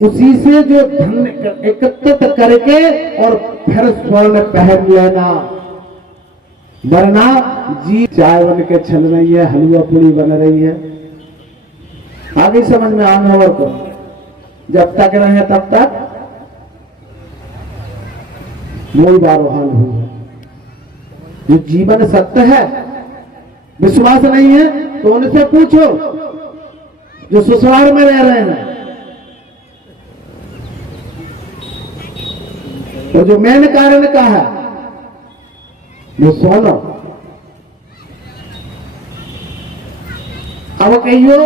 उसी से जो धन एकत्रित करके और फिर स्वर्ण पहन लेना, वरना जी चाय बन के छल रही है, हलवा पूरी बन रही है। आगे समझ में आना और को जब तक रहे तब तक वही बारोहान हुई है। जो जीवन सत्य है, विश्वास नहीं है तो उनसे पूछो जो ससुराल में रह रहे हैं। तो जो मेन कारण का है वो सोनो। अब कहियो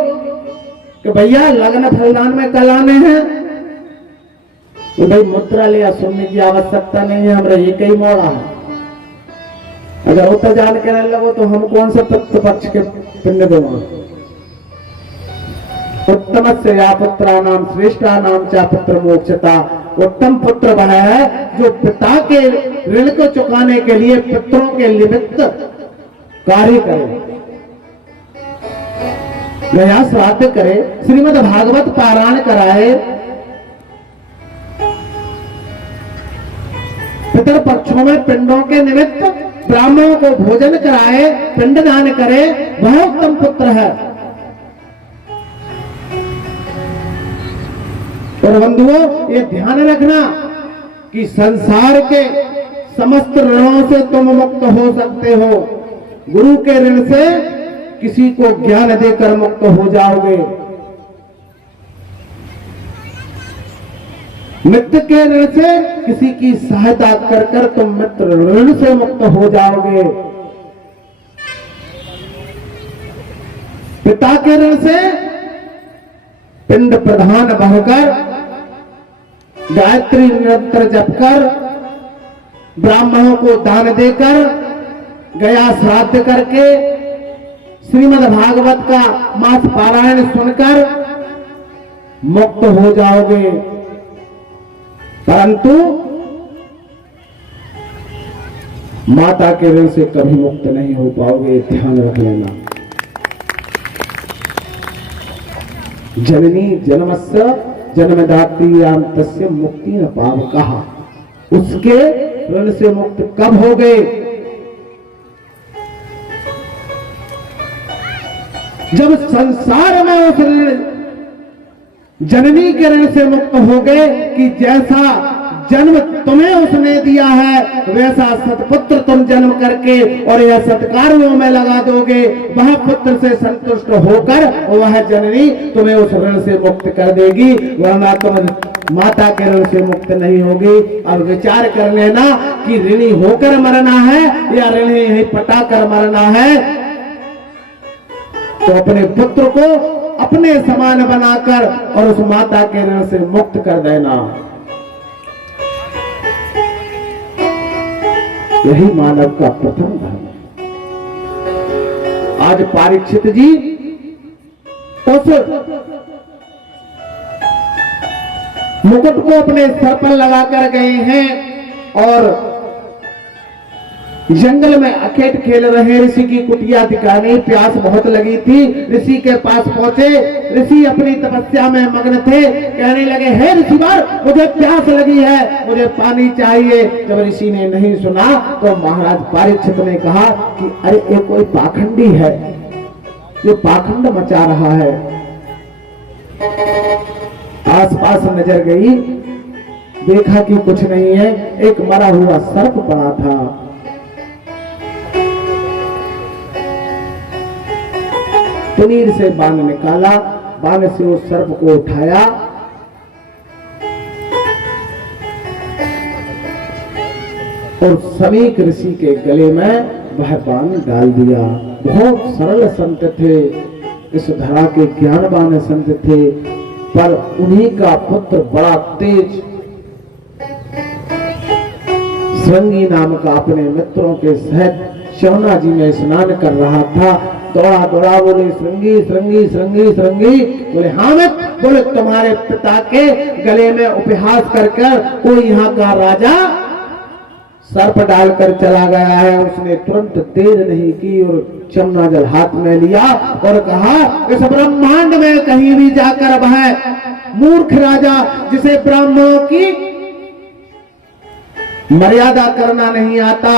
कि भैया लग्न फलदान में कल आने हैं, तो भाई मुद्रा लिया सुनने की आवश्यकता नहीं है, हमारा एक ही मोड़ा है। अगर उत्तर जान के नहीं लगो तो हम कौन सा तत्व पक्ष के पिंड देंगे। उत्तम से या पुत्रा नाम श्रेष्ठा नाम चा पुत्र मोक्षता। उत्तम पुत्र वह है जो पिता के ऋण को चुकाने के लिए पितरों के निमित्त कार्य करे, गया श्राद्ध करे, श्रीमद् भागवत पारायण कराए, पितर पक्षों में पिंडों के निमित्त ब्राह्मणों को भोजन कराए, पिंडदान करे, वह उत्तम पुत्र है। और बंधुओं ये ध्यान रखना कि संसार के समस्त ऋणों से तुम मुक्त हो सकते हो, गुरु के ऋण से किसी को ज्ञान देकर मुक्त हो जाओगे, मित्र के ऋण से किसी की सहायता कर कर तुम मित्र ऋण से मुक्त हो जाओगे, पिता के ऋण से पिंड प्रधान बनकर गायत्री निरंतर जप कर, ब्राह्मणों को दान देकर, गया श्राद्ध करके, श्रीमद् भागवत का मास पारायण सुनकर मुक्त हो जाओगे। परंतु माता के ऋण से कभी मुक्त नहीं हो पाओगे, ध्यान रख लेना। जननी जन्मस्य जन्मदात्री राम तस्य मुक्ति न पाव कहा। उसके ऋण से मुक्त कब हो गए? जब संसार में उस ऋण जननी के ऋण से मुक्त हो गए कि जैसा जन्म तुम्हें उसने दिया है वैसा सत्पुत्र तुम जन्म करके और यह सत्कार्यों में लगा दोगे, वह पुत्र से संतुष्ट होकर वह जननी तुम्हें उस ऋण से मुक्त कर देगी, वरना तुम माता के ऋण से मुक्त नहीं होगी। अब विचार कर लेना कि ऋणी होकर मरना है या ऋणी ही पटा कर मरना है। तो अपने पुत्र को अपने समान बनाकर और उस माता के ऋण से मुक्त कर देना, यही मानव का प्रथम धर्म है। आज परीक्षित जी उस मुकुट को अपने सर पर लगाकर गए हैं और जंगल में अकेट खेल रहे। ऋषि की कुटिया दिखाने, प्यास बहुत लगी थी, ऋषि के पास पहुंचे। ऋषि अपनी तपस्या में मग्न थे, कहने लगे हे ऋषिवर मुझे प्यास लगी है, मुझे पानी चाहिए। जब ऋषि ने नहीं सुना तो महाराज परीक्षित ने कहा कि अरे ये कोई पाखंडी है, ये पाखंड मचा रहा है। आसपास नजर गई, देखा कि कुछ नहीं है, एक मरा हुआ सर्प पड़ा था। पनीर से बाण निकाला, बाण से उस सर्प को उठाया और समीक ऋषि के गले में वह बाण डाल दिया। बहुत सरल संत थे, इस धरा के ज्ञानवान संत थे, पर उन्हीं का पुत्र बड़ा तेज श्रृंगी नाम का अपने मित्रों के सहित यमुना जी में स्नान कर रहा था। दौड़ा दौड़ा बोले श्रृंगी श्रृंगी श्रृंगी श्रृंगी। बोले हाँ मित्र, बोले तुम्हारे पिता के गले में उपहास कर कोई यहाँ का राजा सर्प डालकर चला गया है। उसने तुरंत देर नहीं की और चमना जल हाथ में लिया और कहा, इस ब्रह्मांड में कहीं भी जाकर वह मूर्ख राजा जिसे ब्राह्मणों की मर्यादा करना नहीं आता,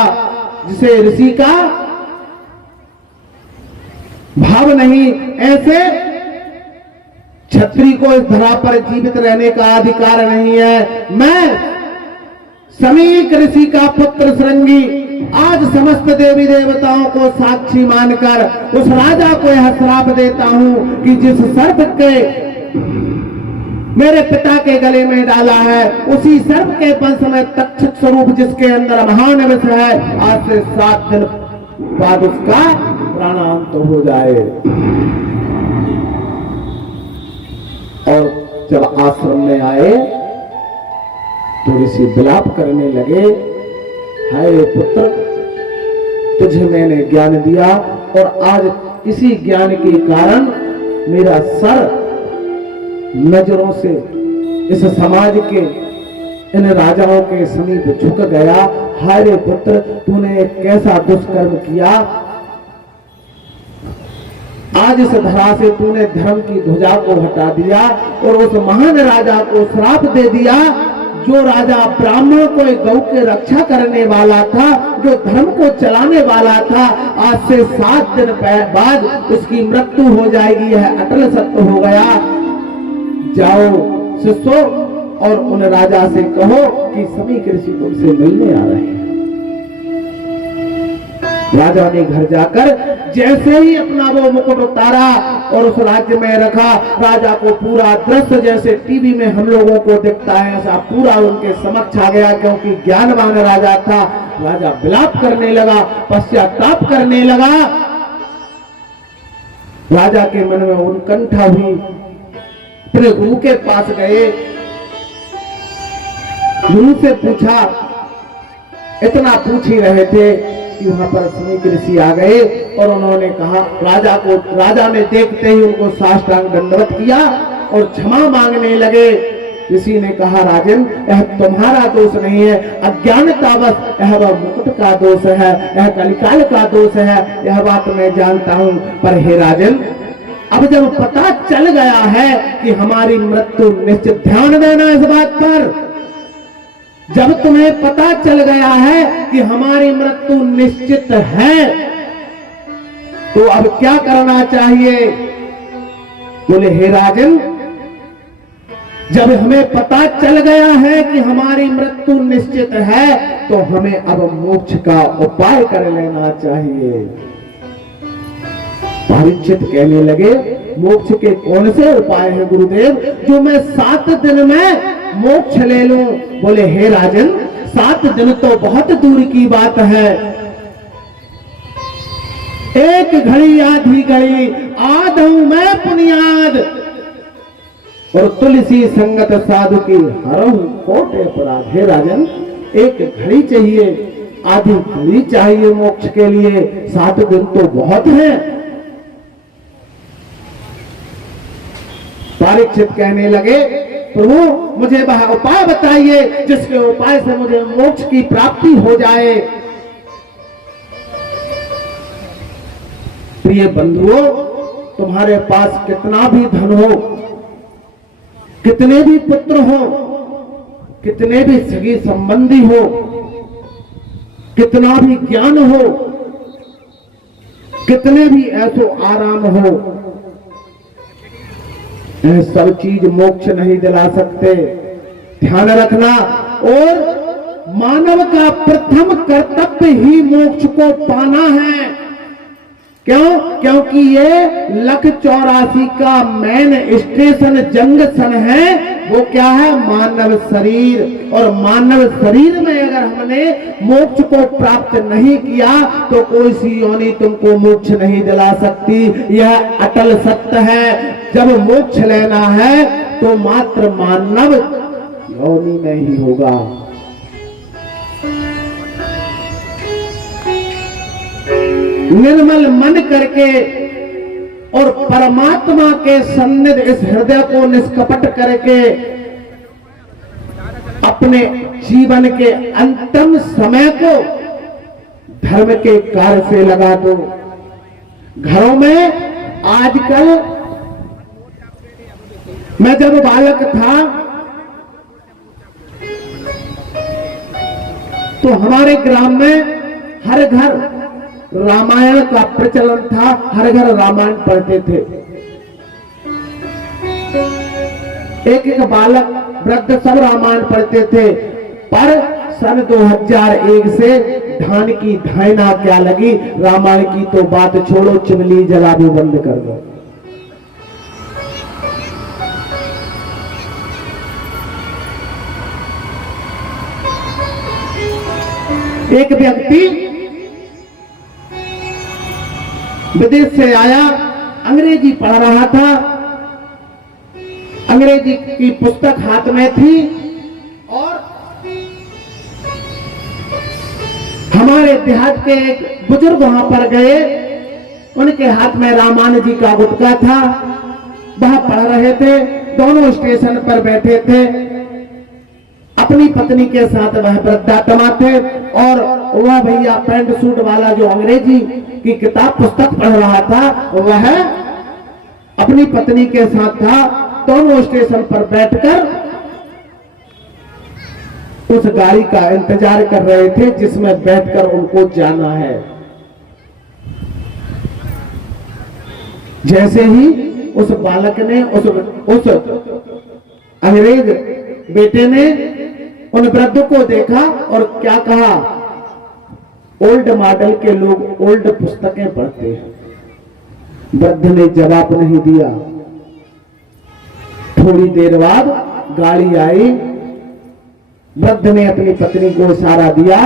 जिसे ऋषि का भाव नहीं, ऐसे क्षत्रिय को इस धरा पर जीवित रहने का अधिकार नहीं है। मैं समीक ऋषि का पुत्र श्रृंगी आज समस्त देवी देवताओं को साक्षी मानकर उस राजा को यह श्राप देता हूं कि जिस सर्प के मेरे पिता के गले में डाला है, उसी सर्प के वंश में तक्षक स्वरूप जिसके अंदर महान विष है, आज से 7 दिन बाद उसका प्राणांत हो जाए। और जब आश्रम में आए तो ऋषि विलाप करने लगे, हाय रे पुत्र, तुझे मैंने ज्ञान दिया और आज इसी ज्ञान के कारण मेरा सर नजरों से इस समाज के इन राजाओं के समीप झुक गया। हाय रे पुत्र, तूने एक कैसा दुष्कर्म किया। आज इस धरा से तूने धर्म की ध्वजा को हटा दिया और उस महान राजा को श्राप दे दिया, जो राजा ब्राह्मण को गौ की रक्षा करने वाला था, जो धर्म को चलाने वाला था। आज से 7 दिन बाद उसकी मृत्यु हो जाएगी, यह अटल सत्य हो गया। जाओ शिष्यों और उन राजा से कहो कि समीक ऋषि तुमसे मिलने आ रहे हैं। राजा ने घर जाकर जैसे ही अपना वो मुकुट उतारा और उस राज्य में रखा, राजा को पूरा दृश्य जैसे टीवी में हम लोगों को दिखता है ऐसा पूरा उनके समक्ष आ गया, क्योंकि ज्ञानवान राजा था। राजा विलाप करने लगा, पश्चाताप करने लगा। राजा के मन में उत्कंठा हुई, अपने गुरु के पास गए, गुरु से पूछा, इतना पूछ ही रहे थे कि वहां पर समीक ऋषि आ गए और उन्होंने कहा, राजा ने देखते ही उनको साष्टांग दंडवत किया और क्षमा मांगने लगे। ऋषि ने कहा, राजन, यह तुम्हारा दोष नहीं है, अज्ञानतावश यह वह मुकुट का दोष है, यह कलिकाल का दोष है, यह बात मैं जानता हूं। पर हे राजन, अब जब पता चल गया है कि हमारी मृत्यु निश्चित, ध्यान देना इस बात पर, जब तुम्हें पता चल गया है कि हमारी मृत्यु निश्चित है, तो अब क्या करना चाहिए? बोले, हे राजन, जब हमें पता चल गया है कि हमारी मृत्यु निश्चित है, तो हमें अब मोक्ष का उपाय कर लेना चाहिए। परीक्षित कहने लगे, मोक्ष के कौन से उपाय हैं गुरुदेव, जो मैं 7 दिन में मोक्ष ले लूं? बोले, हे राजन, 7 दिन तो बहुत दूर की बात है। एक घड़ी आधी घड़ी आधू मैं पुनियाद, और तुलसी संगत साधु की हरहु कोटे अपराध। हे राजन, एक घड़ी चाहिए, आधी घड़ी चाहिए मोक्ष के लिए, 7 दिन तो बहुत है। परीक्षित कहने लगे, प्रभु, मुझे वह उपाय बताइए जिसके उपाय से मुझे मोक्ष की प्राप्ति हो जाए। प्रिय बंधुओं, तुम्हारे पास कितना भी धन हो, कितने भी पुत्र हो, कितने भी सगी संबंधी हो, कितना भी ज्ञान हो, कितने भी ऐसो आराम हो, यह सब चीज मोक्ष नहीं दिला सकते। ध्यान रखना। और मानव का प्रथम कर्तव्य ही मोक्ष को पाना है। क्यों? क्योंकि ये लख 84 का मेन स्टेशन जंक्शन है। वो क्या है? मानव शरीर। और मानव शरीर में अगर हमने मोक्ष को प्राप्त नहीं किया तो कोई सी योनि तुमको मोक्ष नहीं दिला सकती। यह अटल सत्य है। जब मोक्ष लेना है तो मात्र मानव योनि में ही होगा। निर्मल मन करके और परमात्मा के सन्निध इस हृदय को निष्कपट करके अपने जीवन के अंतिम समय को धर्म के कार्य से लगा दो। घरों में आजकल, मैं जब बालक था तो हमारे ग्राम में हर घर रामायण का प्रचलन था, हर घर रामायण पढ़ते थे। एक एक बालक वृद्ध सब रामायण पढ़ते थे। पर सन 2001 से धान की धायना क्या लगी, रामायण की तो बात छोड़ो, चिमनी जला भी बंद कर दो। एक व्यक्ति विदेश से आया, अंग्रेजी पढ़ रहा था, अंग्रेजी की पुस्तक हाथ में थी और हमारे देहात के एक बुजुर्ग वहां पर गए, उनके हाथ में रामायण जी का गुटका था, वह पढ़ रहे थे। दोनों स्टेशन पर बैठे थे, अपनी पत्नी के साथ वह वृद्धात्मा थे और वह भैया पैंट सूट वाला जो अंग्रेजी की किताब पुस्तक पढ़ रहा था वह अपनी पत्नी के साथ था। दोनों स्टेशन पर बैठकर उस गाड़ी का इंतजार कर रहे थे जिसमें बैठकर उनको जाना है। जैसे ही उस बालक ने, उस अंग्रेज बेटे ने उन वृद्ध को देखा और क्या कहा, ओल्ड मॉडल के लोग ओल्ड पुस्तकें पढ़ते हैं। वृद्ध ने जवाब नहीं दिया। थोड़ी देर बाद गाड़ी आई, वृद्ध ने अपनी पत्नी को इशारा दिया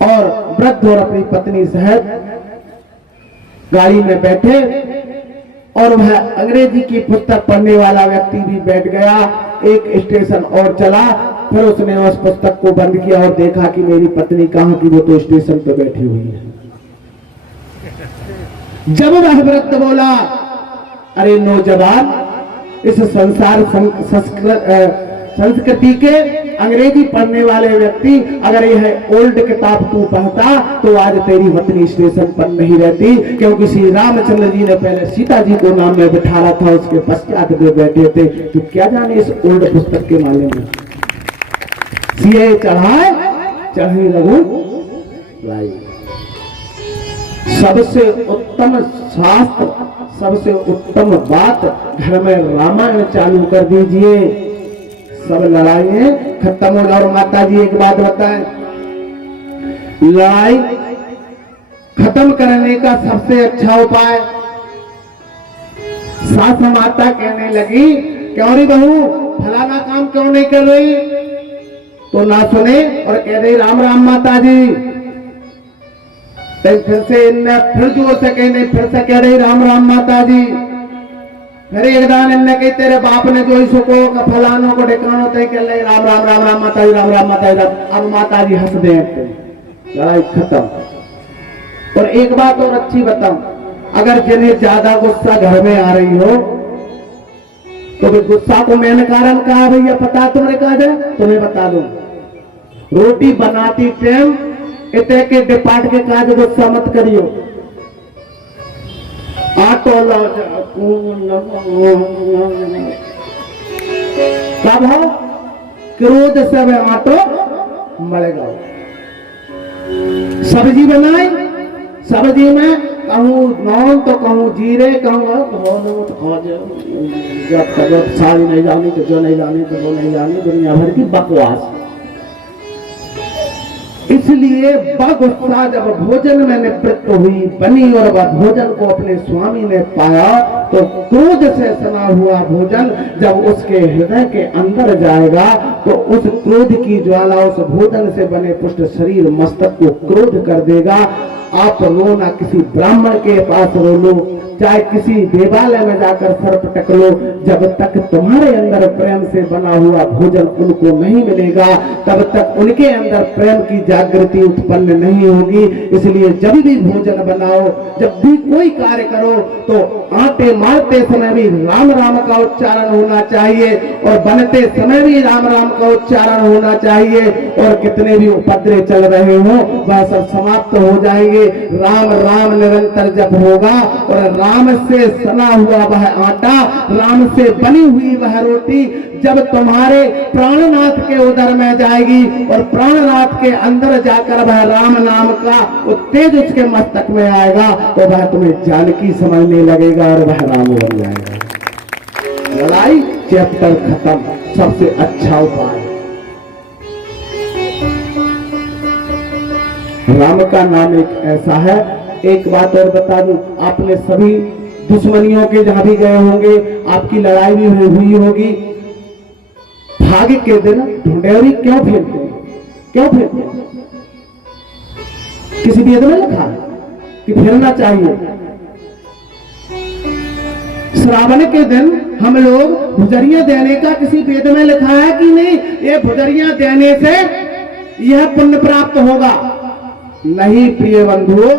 और वृद्ध और अपनी पत्नी सहित गाड़ी में बैठे और वह अंग्रेजी की पुस्तक पढ़ने वाला व्यक्ति भी बैठ गया। एक स्टेशन और चला, फिर उसने उस पुस्तक को बंद किया और देखा कि मेरी पत्नी कहां की, वो तो स्टेशन पर बैठी हुई है। जब वह वृद्ध बोला, अरे नौजवान, इस संसार संस्कृति के अंग्रेजी पढ़ने वाले व्यक्ति, अगर यह ओल्ड किताब तू पढ़ता तो आज तेरी पत्नी स्टेशन पर नहीं रहती, क्योंकि श्री रामचंद्र जी ने पहले सीता जी को नाम में बिठाया था, उसके पश्चात वे बैठे थे। तू क्या जाने इस ओल्ड पुस्तक के मामले में। सिए चढ़ाए चढ़ी रघु लाई। सबसे उत्तम शास्त्र, सबसे उत्तम बात, घर में रामायण चालू कर दीजिए, सब लड़ाइयां खत्म हो जाए। और माता जी एक बात बताएं, लड़ाई खत्म करने का सबसे अच्छा उपाय, सास माता कहने लगी, क्यों रे बहू फलाना काम क्यों नहीं कर रही, तो ना सुने और कह रही राम राम माता जी। फिर से फिर जोर से कहने, फिर से कह रही राम राम माता जी। फिर एक दान इनने कही, तेरे बाप ने जो इसको फलानों को ढिकानो तय कर ले, राम राम राम राम माता जी, राम राम माता जी। अब माता जी हंस दे, लड़ाई खत्म। और एक बात और अच्छी बताऊं, अगर जिन्हें ज्यादा गुस्सा घर में आ रही हो तो गुस्सा को मैंने कारण कहा भैया, पता तुमने कहा जाए, तुम्हें बता दो, रोटी बनाती टाइम इतने के डिपार्ट के काज गुस्सा मत करियो। आटो कब हो, क्रोध से वह आटो मलेगा। सब्जी बनाई, सब्जी में कहूँ नॉन तो कहूँ जीरे, कहूँ जब सारी नहीं जानी तो जो नहीं जानी तो वो नहीं जानी, दुनिया भर की बकवास। इसलिए गुस्सा जब भोजन में निवृत्त हुई बनी और वह भोजन को अपने स्वामी ने पाया, तो क्रोध से सना हुआ भोजन जब उसके हृदय के अंदर जाएगा तो उस क्रोध की ज्वाला उस भोजन से बने पुष्ट शरीर मस्तक को क्रोध कर देगा। आप रो ना किसी ब्राह्मण के पास रो लो, चाहे किसी देवालय में जाकर सर पटक लो, जब तक तुम्हारे अंदर प्रेम से बना हुआ भोजन उनको नहीं मिलेगा, तब तक उनके अंदर प्रेम की जागृति उत्पन्न नहीं होगी। इसलिए जब भी भोजन बनाओ, जब भी कोई कार्य करो, तो आटे मारते समय भी राम राम का उच्चारण होना चाहिए और बनते समय भी राम राम का उच्चारण होना चाहिए। और कितने भी उपद्रव चल रहे हो वह सब समाप्त हो जाएंगे। राम राम निरंतर जप होगा और राम से सना हुआ वह आटा, राम से बनी हुई वह रोटी जब तुम्हारे प्राणनाथ के उदर में जाएगी और प्राणनाथ के अंदर जाकर वह राम नाम का तेज उसके मस्तक में आएगा, तो वह तुम्हें जानकी समझने लगेगा और वह राम बन जाएगा। लड़ाई चैप्टर खत्म, सबसे अच्छा उपाय। राम का नाम एक ऐसा है। एक बात और बता दूं, आपने सभी दुश्मनियों के जहां भी गए होंगे, आपकी लड़ाई भी हुई होगी, भाग के दिन ढूंढेरी क्यों फेरते हैं? क्यों फेरते हैं? किसी वेद में लिखा है कि फेरना चाहिए। श्रावण के दिन हम लोग भुजरियां देने का किसी वेद में लिखा है कि नहीं? ये भुजरियां देने से यह पुण्य प्राप्त होगा। नहीं प्रिय बंधुओं,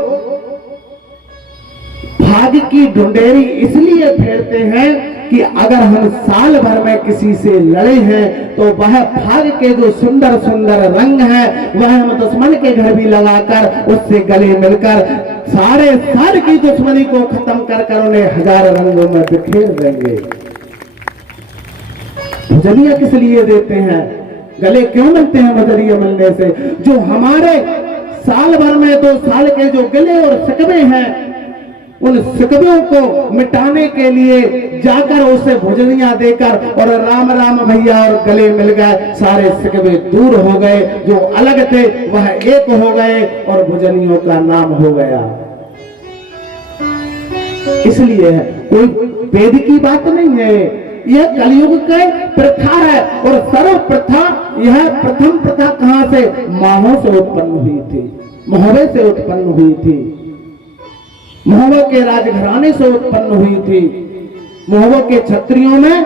भाग्य की ढूंढेरी इसलिए फेरते हैं कि अगर हम साल भर में किसी से लड़े हैं तो वह भाग्य के जो सुंदर सुंदर रंग है वह हम दुश्मन के घर भी लगाकर उससे गले मिलकर सारे साल की दुश्मनी को खत्म कर कर उन्हें हजार रंगों में बिखेर देंगे। भुजरिया किस लिए देते हैं? गले क्यों मिलते हैं भुजरिया मिलने से? जो हमारे साल भर में 2 साल के जो गिले और शिकवे हैं, उन शिकवों को मिटाने के लिए जाकर उसे भुजरियां देकर और राम राम भैया और गले मिल गए, सारे शिकवे दूर हो गए, जो अलग थे वह एक हो गए और भुजरियों का नाम हो गया। इसलिए है, कोई वेद की बात नहीं है, यह कलयुग की प्रथा है। और सर्व प्रथा, यह प्रथम प्रथा कहां से? माहों से उत्पन्न हुई थी, महोबे से उत्पन्न हुई थी, महोबा के राजघराने से उत्पन्न हुई थी। महोबा के क्षत्रियों में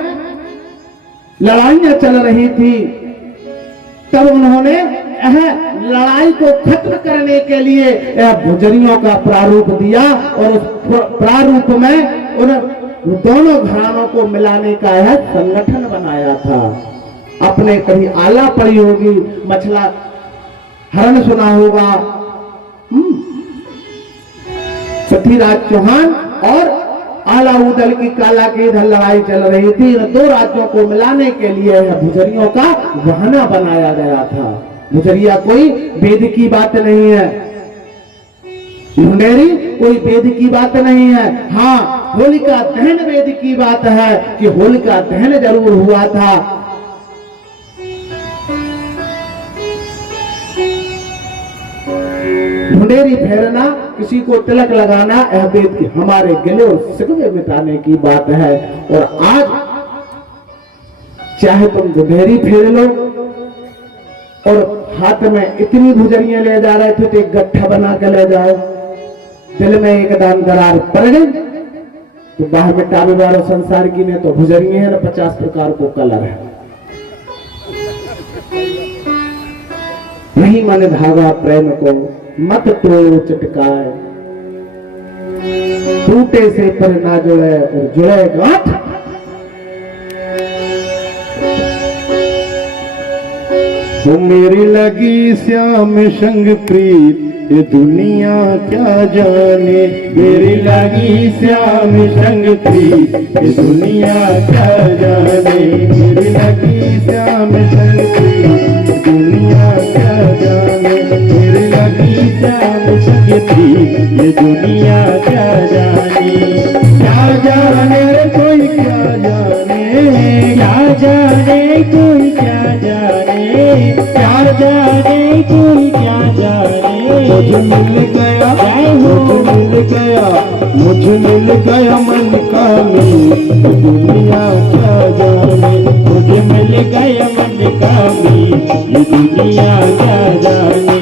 लड़ाइयां चल रही थी, तब उन्होंने यह लड़ाई को खत्म करने के लिए यह भुजरियों का प्रारूप दिया और उस प्रारूप में उन दोनों घरानों को मिलाने का यह संगठन बनाया था। आपने कभी आला पढ़ी होगी, मछला हरण सुना होगा। पृथ्वीराज चौहान और आलाउदल की काला की इधर लड़ाई चल रही थी। 2 राज्यों को मिलाने के लिए यह भुजरियों का बहाना बनाया गया था। भुजरिया कोई वेद की बात नहीं है, ढूंढेरी कोई वेद की बात नहीं है। हाँ, होलिका दहन वेद की बात है कि होलिका दहन जरूर हुआ था। ढूंढेरी फेरना, किसी को तिलक लगाना, यह वेद की हमारे गले और शिकवे मिटाने की बात है। और आज चाहे तुम ढूंढेरी फेर लो और हाथ में इतनी भुजरियां ले जा रहे थे तो एक गट्ठा बना के ले जाओ, दिल में एकदम दरार पड़ गई तो बाहर में टाबे वालों संसार की ने तो भुजरियां है ना 50 प्रकार को कलर है। नहीं मन धागा प्रेम को मत तोड़ चटकाए, टूटे से पर ना जुड़े और जुड़े गांठ। वो मेरी लगी श्याम संग प्रीत ये दुनिया क्या जाने, मेरी लगी श्याम संग प्रीत ये दुनिया क्या जाने, मेरी लगी श्याम संग प्रीत दुनिया क्या जाने, मेरी लगी श्याम संग प्रीत ये दुनिया क्या जाने। क्या जाने रे कोई क्या जाने, क्या जाने कोई क्या जाने, क्या जाने कोई क्या जाने। मुझे मिल गया, मुझे मिल गया, मुझे मिल गया मन का मीत दुनिया क्या जाने, मुझे मिल गया मन का मीत ये दुनिया क्या जाने।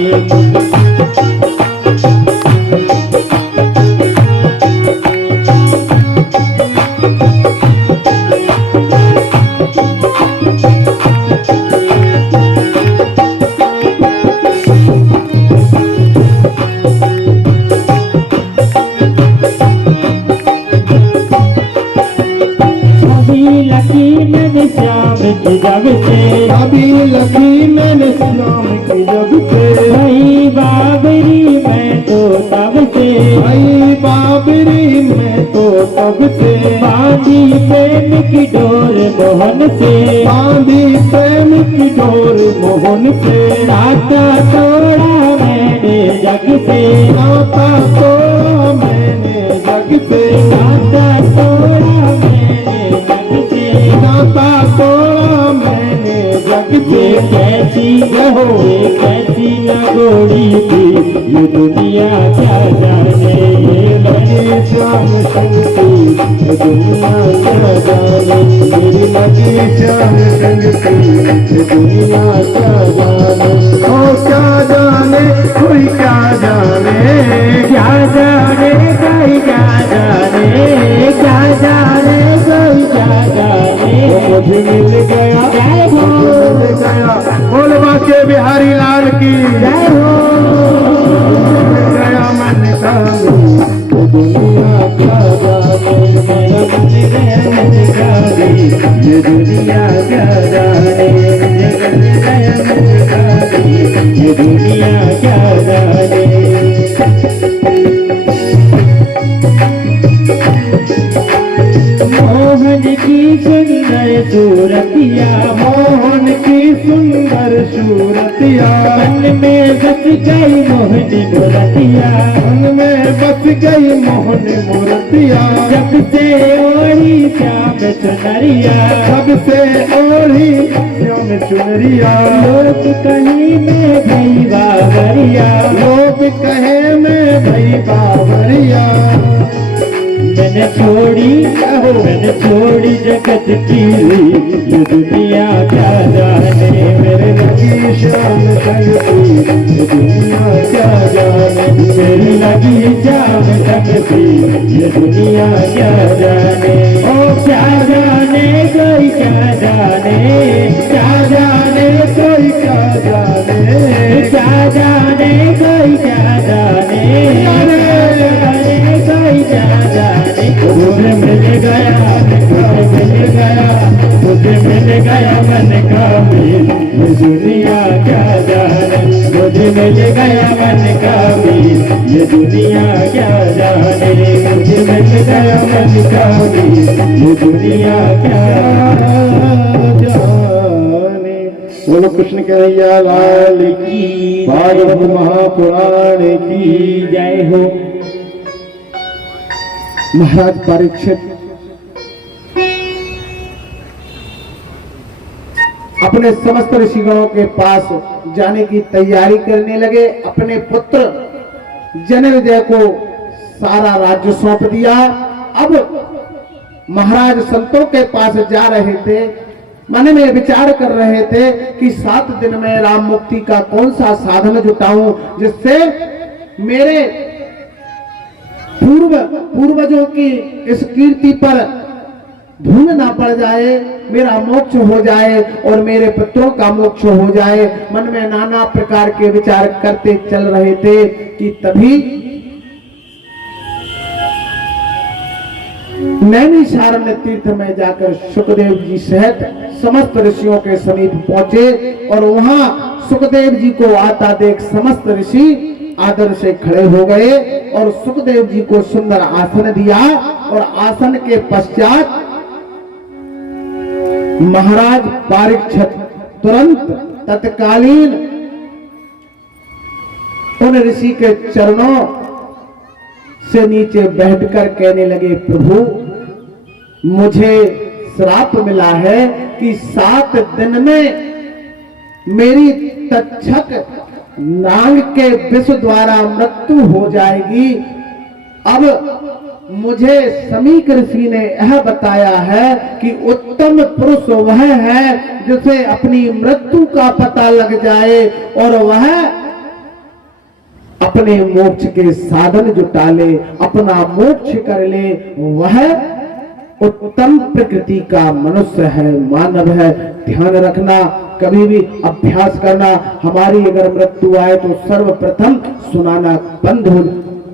श्याम की जब से अभी लगी मैंने श्याम की जब से भाई बाबरी मैं तो तब से भाई बाबरी मैं तो तब से बांधी प्रेम की डोर मोहन से बांधी प्रेम की डोर मोहन से नाता तोड़ा मैंने जग से नाता तोड़ा मैंने जग से नाता तोड़ा मैंने जग से नाता तोड़ा मैंने जग से ये कैसी हो ये कैसी लगोड़ी थी ये दुनिया क्या जाने ये लगी श्याम शक्ति ये दुनिया क्या जाने मेरी लगी श्याम शक्ति ये दुनिया क्या जाने ओ क्या जाने कोई क्या जाने क्या जाने कोई क्या जाने क्या जाने कोई क्या जाने मुझे मिल गया जय हो मिल गया बोल बाके बिहारी लाल की जय हो मिल गया मन का ये दुनिया क्या जाने मेरा मन गया मन गाली ये दुनिया क्या जाने मेरा मन गया मन गाली ये दुनिया क्या जाने मोहन की सुंदर सूरतिया मोहन की सुंदर सूरतिया मन में बस गई मोहन मूरतिया मन में बस गई मोहन मूर्तिया जब से ओढ़ी श्याम सुनरिया सबसे ओढ़ी श्याम चुनरिया लोग कहीं में गई बावरिया लोग कहे मैं भई बावरिया मैंने छोड़ी जगत की ये दुनिया क्या जाने मेरे लगी श्याम शक्ति ये दुनिया क्या जाने मेरी लगी श्याम शक्ति ये दुनिया क्या जाने ओ क्या जाने कोई क्या जाने क्या जाने कोई क्या जाने क्या जाने कोई क्या जाने कोई क्या जाने मुझे मिल गया मुझे मिल गया मन का मीर ये दुनिया क्या जाने मुझे मिल गया मन का मीर ये दुनिया क्या जाने मुझे मिल गया मन का मीर ये दुनिया क्या जाने बोलो कृष्ण कन्हैया लाल की भागवत महापुराण की जय हो। महाराज परीक्षित अपने समस्त ऋषिगणों के पास जाने की तैयारी करने लगे। अपने पुत्र जनेदेव को सारा राज्य सौंप दिया। अब महाराज संतों के पास जा रहे थे, मन में विचार कर रहे थे कि 7 दिन में राम मुक्ति का कौन सा साधन जुटाऊं जिससे मेरे पूर्वजों की इस कीर्ति पर धूल ना पड़ जाए, मेरा मोक्ष हो जाए और मेरे पुत्रों का मोक्ष हो जाए। मन में नाना प्रकार के विचार करते चल रहे थे कि तभी नैमिषारण्य तीर्थ में जाकर सुखदेव जी सहित समस्त ऋषियों के समीप पहुंचे और वहां सुखदेव जी को आता देख समस्त ऋषि आदर से खड़े हो गए और सुखदेव जी को सुंदर आसन दिया और आसन के पश्चात महाराज परीक्षित तुरंत तत्कालीन उन ऋषि के चरणों से नीचे बैठकर कहने लगे, प्रभु मुझे श्राप मिला है कि 7 दिन में मेरी तक्षक नाग के विष द्वारा मृत्यु हो जाएगी। अब मुझे समीक ऋषि ने यह बताया है कि उत्तम पुरुष वह है जिसे अपनी मृत्यु का पता लग जाए और वह अपने मोक्ष के साधन जुटा ले, अपना मोक्ष कर ले, वह उत्तम प्रकृति का मनुष्य है, मानव है। ध्यान रखना, कभी भी अभ्यास करना। हमारी अगर मृत्यु आए तो सर्वप्रथम सुनाना बंद हो।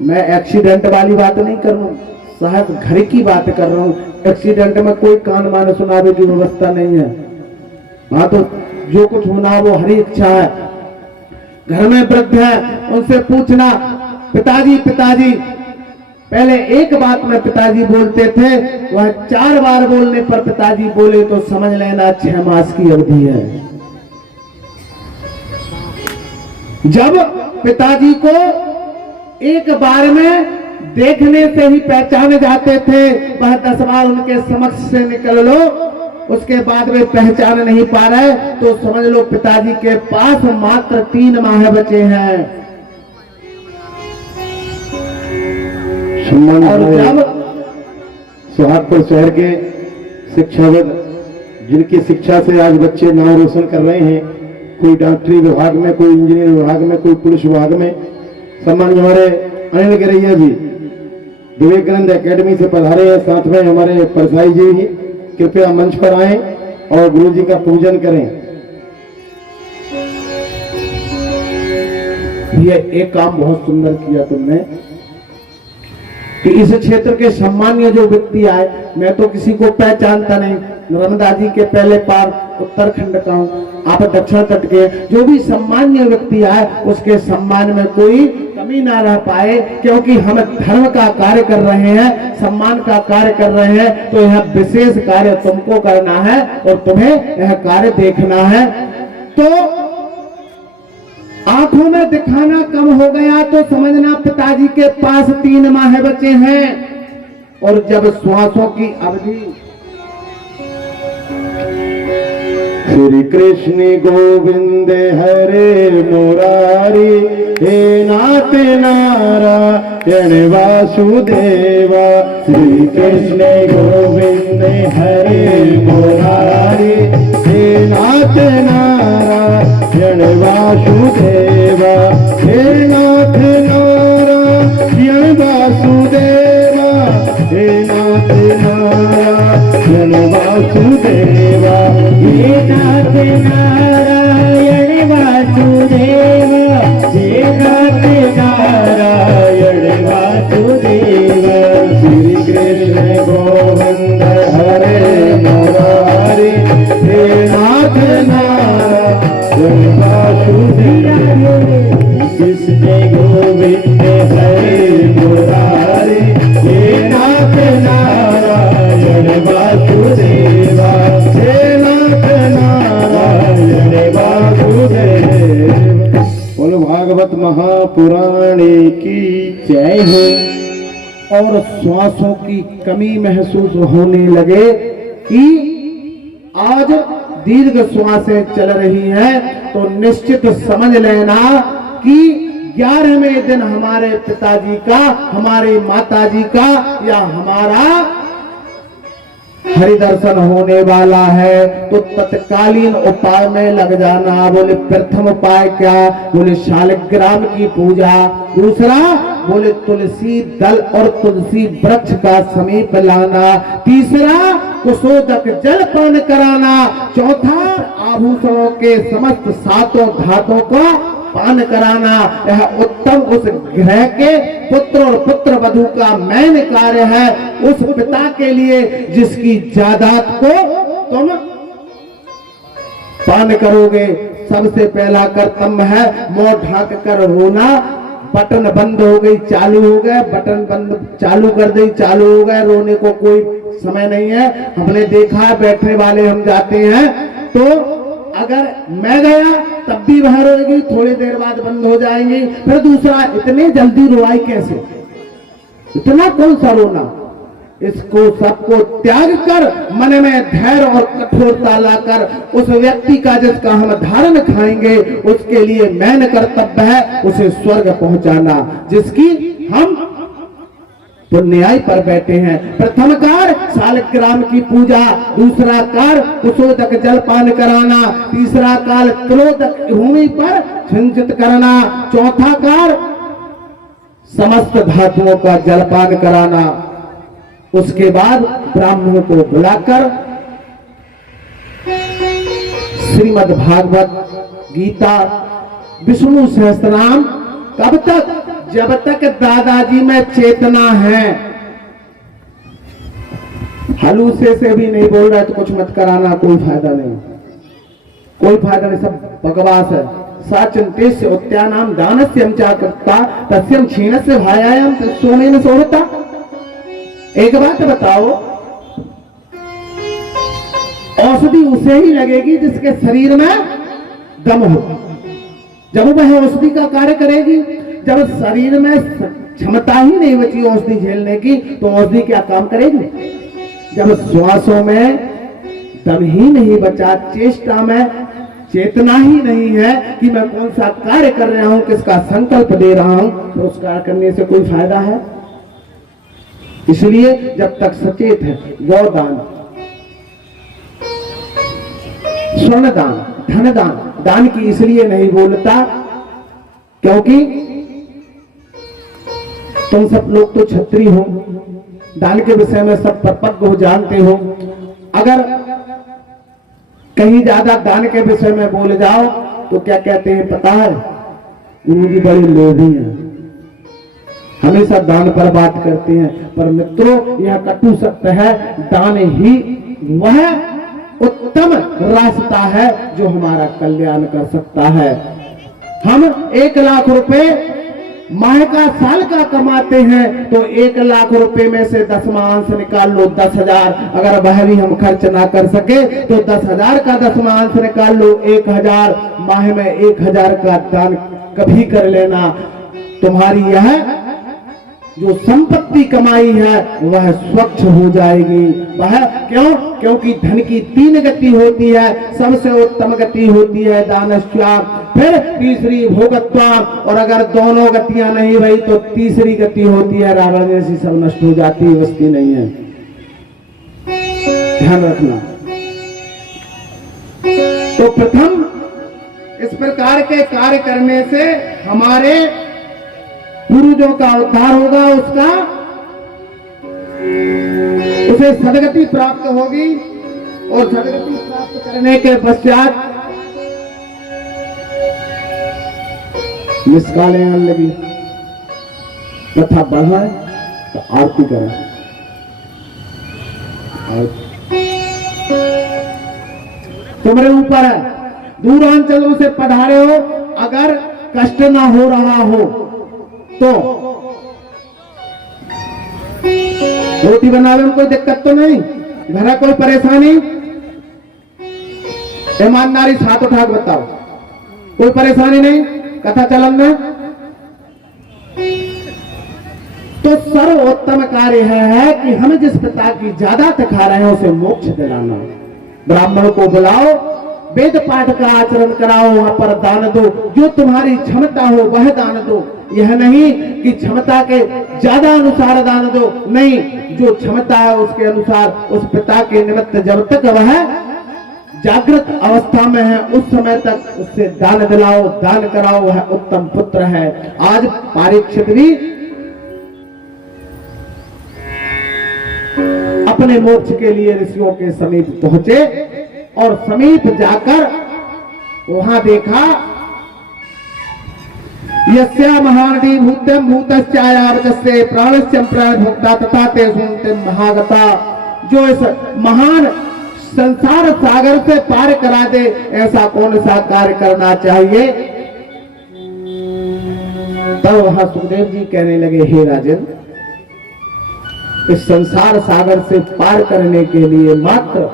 मैं एक्सीडेंट वाली बात नहीं कर रहा हूँ साहब, घर की बात कर रहा हूँ। एक्सीडेंट में कोई कान मान सुनावे की व्यवस्था नहीं है। हाँ, तो जो कुछ होना वो हरी इच्छा है। घर में वृद्ध है, उनसे पूछना, पिताजी पिताजी। पहले एक बात में पिताजी बोलते थे, वह 4 बार बोलने पर पिताजी बोले तो समझ लेना 6 मास की अवधि है। जब पिताजी को एक बार में देखने से ही पहचाने जाते थे, वह 10 बार उनके समक्ष से निकल लो, उसके बाद वे पहचान नहीं पा रहे तो समझ लो पिताजी के पास मात्र 3 माह बचे हैं। और जब सोहागपुर शहर के शिक्षाविद, जिनकी शिक्षा से आज बच्चे नाम रोशन कर रहे हैं, कोई डॉक्टरी विभाग में, कोई इंजीनियरिंग विभाग में, कोई पुलिस विभाग में, सम्मानित हमारे अनिल गिरैया जी विवेकानंद एकेडमी से पधारे हैं। साथ में हमारे परसाई जी भी कृपया मंच पर आए और गुरु जी का पूजन करें। ये एक काम बहुत सुंदर किया तुमने कि इस क्षेत्र के सम्मान्य जो व्यक्ति आए, मैं तो किसी को पहचानता नहीं, नर्मदा जी के पहले पार उत्तराखंड का हूं, आप दक्षिण तट के, जो भी सम्मान्य व्यक्ति आए उसके सम्मान में कोई कमी ना रह पाए, क्योंकि हम धर्म का कार्य कर रहे हैं, सम्मान का कार्य कर रहे हैं। तो यह विशेष कार्य तुमको करना है और तुम्हें यह कार्य देखना है। तो आंखों में दिखाना कम हो गया तो समझना पिताजी के पास 3 माह बचे हैं। और जब श्वासों की अवधि, श्री कृष्ण गोविंद हरे मुरारी, हे नाथ नारायण वासुदेवा। श्री कृष्ण गोविंद हरे मुरारी, हे नाथ नारायण वासुदेवा, हे नाथ नारायण वासुदेवा, हे नाथ नारायण वासुदेवा, हे नाथ नारायण वासुदेवा, हे नाथ नारायण वासुदेवा। श्री कृष्ण गोविंद हरे मुरारी, हे नाथ नारायण वासुदेवा। कृष्ण गोविंद हरे मुरारी, हे नाथ नारायण वासुदेवा, हे नाथ नारायण वासुदेवा। बोलो भागवत महापुराणी की जय हो। और श्वासों की कमी महसूस होने लगे कि आज दीर्घ श्वासें चल रही हैं, तो निश्चित समझ लेना कि 11वें दिन हमारे पिताजी का, हमारे माताजी का या हमारा हरिदर्शन होने वाला है। तो तत्कालीन उपाय में लग जाना। बोले प्रथम उपाय क्या? बोले शालिग्राम की पूजा। दूसरा बोले तुलसी दल और तुलसी वृक्ष का समीप लाना। तीसरा कुशोदक जल पान कराना। चौथा आभूषणों के समस्त 7 धातों का पान कराना। यह उत्तम उस ग्रह के पुत्र और पुत्र वधू का मैन कार्य है, उस पिता के लिए जिसकी जायदाद को तुम पान करोगे। सबसे पहला कर्तव्य है मुंह ढांक कर रोना। बटन बंद हो गई, चालू हो गया, बटन बंद चालू कर दी, चालू हो गया, रोने को कोई समय नहीं है। हमने देखा बैठने वाले हम जाते हैं तो अगर मैं गया तब भी वह रोएगी, थोड़ी देर बाद बंद हो जाएंगी, फिर दूसरा। इतने जल्दी रोवाई कैसे? इतना कौन सा रोना? इसको सबको त्याग कर मन में धैर्य और कठोरता लाकर उस व्यक्ति का जिसका हम धारण खाएंगे उसके लिए मैन कर्तव्य है उसे स्वर्ग पहुंचाना, जिसकी हम तो न्याय पर बैठे हैं। प्रथम कार्य शालिग्राम की पूजा, दूसरा कार्य कुशोदक जलपान कराना, तीसरा कार्य त्रोदक भूमि पर सिंचित करना, चौथा कार्य समस्त धातुओं का जलपान कराना। उसके बाद ब्राह्मणों को बुलाकर श्रीमद् भागवत गीता विष्णु सहस्त्रनाम कब तक, जब तक दादाजी में चेतना है। हलूसे से भी नहीं बोल रहा तो कुछ मत कराना, कोई फायदा नहीं, कोई फायदा नहीं, सब बकवास है। साचिंतेस्य उत्यानाम दानस्य चाकर्ता तस्यम क्षीणस्य भायायाम सोमेन सोहता। एक बात बताओ, औषधि उसे ही लगेगी जिसके शरीर में दम हो। जब वह औषधि का कार्य करेगी, जब शरीर में क्षमता ही नहीं बची औषधि झेलने की, तो औषधि क्या काम करेगी। जब श्वासों में दम ही नहीं बचा, चेष्टा में चेतना ही नहीं है कि मैं कौन सा कार्य कर रहा हूं, किसका संकल्प दे रहा हूं, तो उस कार्य करने से कोई फायदा है। इसलिए जब तक सचेत है, गौदान, स्वर्ण दान, धन दान, दान की इसलिए नहीं बोलता क्योंकि तुम सब लोग तो क्षत्रिय हो, दान के विषय में सब परपक्व हो, जानते हो। अगर कहीं ज्यादा दान के विषय में बोल जाओ तो क्या कहते हैं पता है, गुरु जी बड़े लोभी हैं, हमेशा दान पर बात करते हैं। पर मित्रों, यह कटु सत्य है, दान ही वह उत्तम रास्ता है जो हमारा कल्याण कर सकता है। हम 1 लाख रुपए माह का, साल का कमाते हैं, तो 1 लाख रुपए में से 10वां अंश निकाल लो, 10,000। अगर वह भी हम खर्च ना कर सके तो 10,000 का 10वां अंश निकाल लो, 1,000। माह में 1,000 का दान कभी कर लेना। तुम्हारी यह जो संपत्ति कमाई है वह स्वच्छ हो जाएगी। वह क्यों? क्योंकि धन की 3 गति होती है, सबसे उत्तम गति होती है दानस्या, फिर तीसरी भोगत्वा, और अगर दोनों गतियां नहीं भई तो तीसरी गति होती है रावण जैसी, सब नष्ट हो जाती है, बचती नहीं है। ध्यान रखना। तो प्रथम इस प्रकार के कार्य करने से हमारे पूर्वजों का उद्धार होगा, उसे सदगति प्राप्त होगी, और सदगति प्राप्त करने के पश्चात मिसकालें आने लगी, तथा बढ़ा तो आरती करें। तुम्हारे ऊपर है, दूरांचलों से पधारे हो, अगर कष्ट ना हो रहा हो तो रोटी बनाने में कोई दिक्कत तो नहीं, घर कोई परेशानी, ईमानदारी साथ उठा के बताओ, कोई परेशानी नहीं कथा चलन में, तो सर्वोत्तम कार्य है कि हम जिस पिता की ज्यादा खा रहे हैं उसे मोक्ष दिलाना। ब्राह्मण को बुलाओ, वेद पाठ का आचरण कराओ, वहां पर दान दो, जो तुम्हारी क्षमता हो वह दान दो। यह नहीं कि क्षमता के ज्यादा अनुसार दान दो, नहीं, जो क्षमता है उसके अनुसार उस पिता के निमित्त जब तक वह जागृत अवस्था में है उस समय तक उससे दान दिलाओ, दान कराओ, वह उत्तम पुत्र है। आज परीक्षित भी अपने मोक्ष के लिए ऋषियों के समीप पहुंचे, और समीप जाकर वहां देखा यस्या महानदी भूतम भूतश्चायावचस्य प्राणस्यं प्राणभोक्ता तथा ते सुनते महागता, जो इस महान संसार सागर से पार करा दे, ऐसा कौन सा कार्य करना चाहिए। तब वहां सुखदेव जी कहने लगे, हे राजन, इस संसार सागर से पार करने के लिए मात्र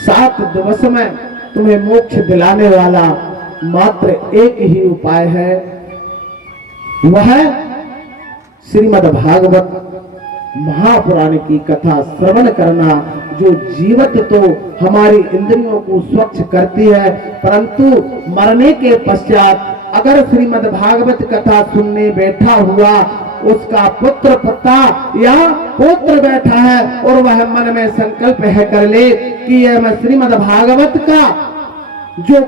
7 दिवस में तुम्हें मोक्ष दिलाने वाला मात्र एक ही उपाय है, वह श्रीमद् भागवत महापुराण की कथा श्रवण करना, जो जीवित तो हमारी इंद्रियों को स्वच्छ करती है, परंतु मरने के पश्चात अगर श्रीमद् भागवत कथा सुनने बैठा हुआ उसका पुत्र पता या पुत्र बैठा है और वह मन में संकल्प है कर ले कि यह मैं श्रीमद् भागवत का जो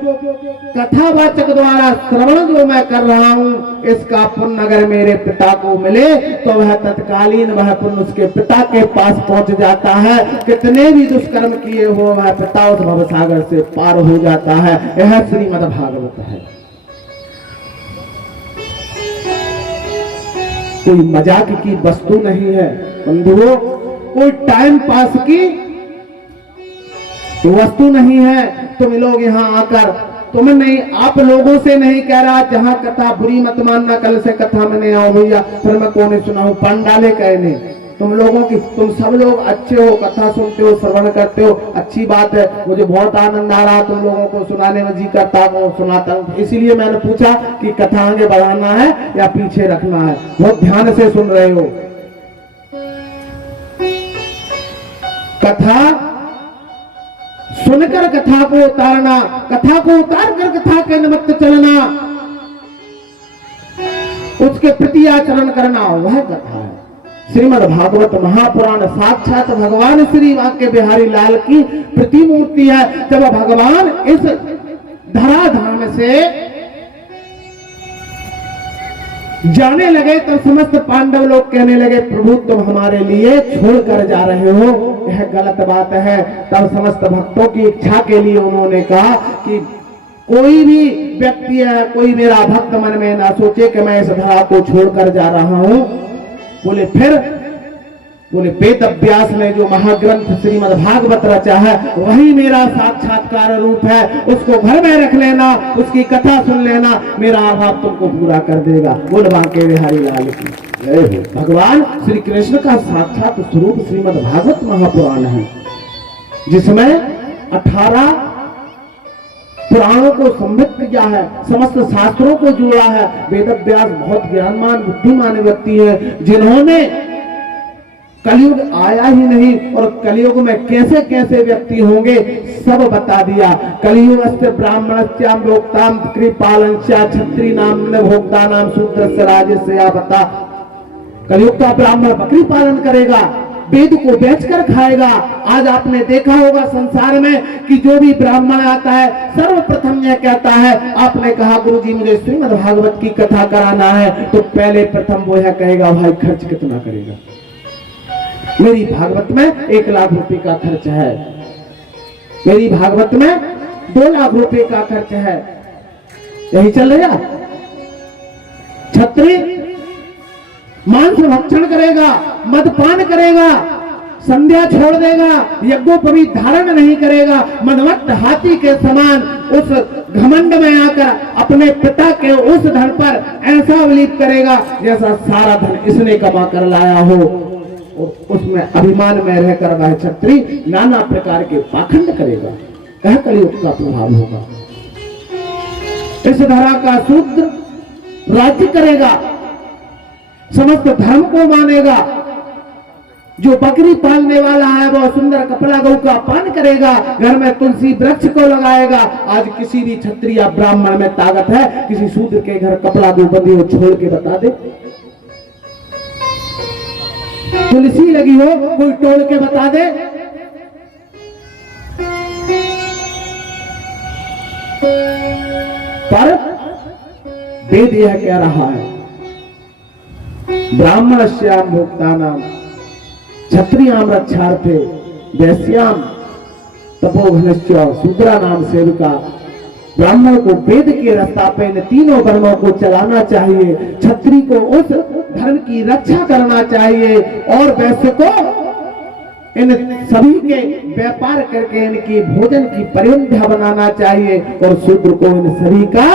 कथावाचक द्वारा श्रवण जो मैं कर रहा हूं, इसका पुण्य अगर मेरे पिता को मिले तो वह तत्कालीन वह पुण्य उसके पिता के पास पहुंच जाता है। कितने भी दुष्कर्म किए हो वह पिता उस भवसागर से पार हो जाता है। यह श्रीमद् भागवत है। कोई मजाक की वस्तु नहीं है बंधुओं, कोई टाइम पास की वस्तु नहीं है। तुम लोग यहाँ आकर तुम नहीं, आप लोगों से नहीं कह रहा, जहां कथा बुरी मत मानना, कल से कथा में नहीं आओ भैया, फिर मैं कौन सुनाऊं, पंडाले कहने। तुम लोगों की, तुम सब लोग अच्छे हो, कथा सुनते हो, श्रवण करते हो, अच्छी बात है। मुझे बहुत आनंद आ रहा तुम लोगों को सुनाने में, जी करता हूँ सुनाता हूँ। इसीलिए मैंने पूछा कि कथा आगे बढ़ाना है या पीछे रखना है। बहुत ध्यान से सुन रहे हो। कथा सुनकर कथा को उतारना, कथा को उतार कर कथा के निमित्त चलना, उसके प्रति आचरण करना, वह कथा है। श्रीमद् भागवत महापुराण साक्षात भगवान श्री वाक्य बिहारी लाल की प्रतिमूर्ति है। जब भगवान इस धराधाम से जाने लगे तो समस्त पांडव लोग कहने लगे, प्रभु तुम हमारे लिए छोड़ कर जा रहे हो, यह गलत बात है। तब समस्त भक्तों की इच्छा के लिए उन्होंने कहा कि कोई भी व्यक्ति है, कोई मेरा भक्त मन में ना सोचे कि मैं इस धरा को छोड़कर जा रहा हूं। बोले वेद व्यास ने जो महाग्रंथ श्रीमद् भागवत रचा है वही मेरा साक्षात्कार रूप है। उसको घर में रख लेना, उसकी कथा सुन लेना, मेरा अभाव तुमको पूरा कर देगा। बोल बांके बिहारी लाल की जय हो। भगवान श्री कृष्ण का साक्षात स्वरूप श्रीमद् भागवत महापुराण है, जिसमें 18 पुराणों को समृद्ध किया है, समस्त शास्त्रों को जोड़ा है। वेद व्यास बहुत ज्ञानमान बुद्धिमान व्यक्ति है, जिन्होंने कलयुग आया ही नहीं और कलयुग में कैसे कैसे व्यक्ति होंगे सब बता दिया। कलियुगस्य ब्राह्मणस्याम लोकताम कृपालंस्या क्षत्रिय नाम भोक्ता नाम शूद्रस्य राजस्य या बता। कलयुग का ब्राह्मण बकरी पालन करेगा, वेद को बेचकर खाएगा। आज आपने देखा होगा संसार में कि जो भी ब्राह्मण आता है सर्वप्रथम यह कहता है, आपने कहा गुरुजी मुझे श्रीमद् भागवत की कथा कराना है, तो पहले प्रथम वो यह कहेगा भाई खर्च कितना करेगा। मेरी भागवत में 1 लाख रुपए का खर्च है, मेरी भागवत में 2 लाख रुपए का खर्च है। यही चल रहा। क्षत्रिय मांस भक्षण करेगा, मदपान करेगा, संध्या छोड़ देगा, यज्ञोपवीत धारण नहीं करेगा, मनवत हाथी के समान उस घमंड में आकर अपने पिता के उस धन पर ऐसा विलीप करेगा जैसा सारा धन इसने कमा कर लाया हो। उसमें अभिमान में रहकर वह क्षत्रिय नाना प्रकार के पाखंड करेगा। कह कलियुग का प्रभाव होगा। इस धरा का शूद्र राज्य करेगा, समस्त धर्म को मानेगा। जो बकरी पालने वाला है वह सुंदर कपड़ा गौ का पान करेगा, घर में तुलसी वृक्ष को लगाएगा। आज किसी भी क्षत्रिय ब्राह्मण में ताकत है, किसी शूद्र के घर कपड़ा गौ बंदी हो छोड़ के बता दे। तुलसी लगी हो कोई तोड़ के बता दे। पर वेद यह कह रहा है, ब्राह्मणस्याम भोक्तानाम क्षत्रियाम रक्षार्थे वैश्याम तपोघनस्य शूद्रा नाम सेविका। ब्राह्मण को वेद के रास्ता पे इन तीनों वर्णों को चलाना चाहिए, क्षत्रिय को उस धर्म की रक्षा करना चाहिए और वैश्य को इन सभी के व्यापार करके इनकी भोजन की परिवंध्या बनाना चाहिए और शूद्र को इन सभी का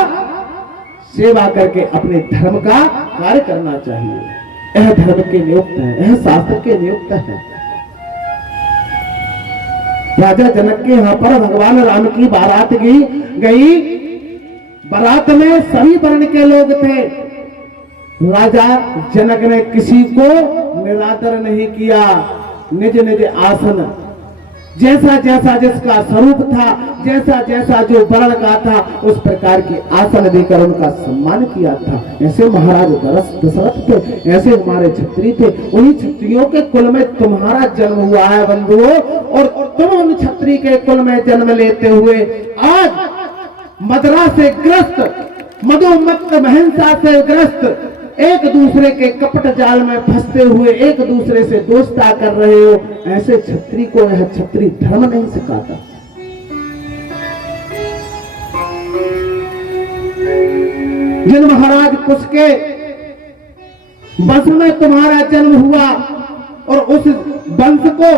सेवा करके अपने धर्म का कार्य करना चाहिए। यह धर्म के नियुक्त है, यह शास्त्र के नियुक्त है। राजा जनक के यहाँ पर भगवान राम की बारात गई। बारात में सभी वर्ण के लोग थे। राजा जनक ने किसी को निरादर नहीं किया। निज निज आसन जैसा जैसा जिसका स्वरूप था, जैसा जैसा जो वर्ण का था, उस प्रकार की आसन देकर उनका सम्मान किया था। ऐसे महाराज दशरथ थे, ऐसे हमारे क्षत्रिय थे। उन्हीं क्षत्रियों के कुल में तुम्हारा जन्म हुआ है बंधुओं, और तुम उन क्षत्रिय के कुल में जन्म लेते हुए आज मदरा से ग्रस्त, मधुमत्त महंसा से ग्रस्त, एक दूसरे के कपट जाल में फंसते हुए एक दूसरे से दोस्ता कर रहे हो, ऐसे छत्री को यह छत्री धर्म नहीं सिखाता। जिन महाराज कुछ के वंश में तुम्हारा जन्म हुआ और उस वंश को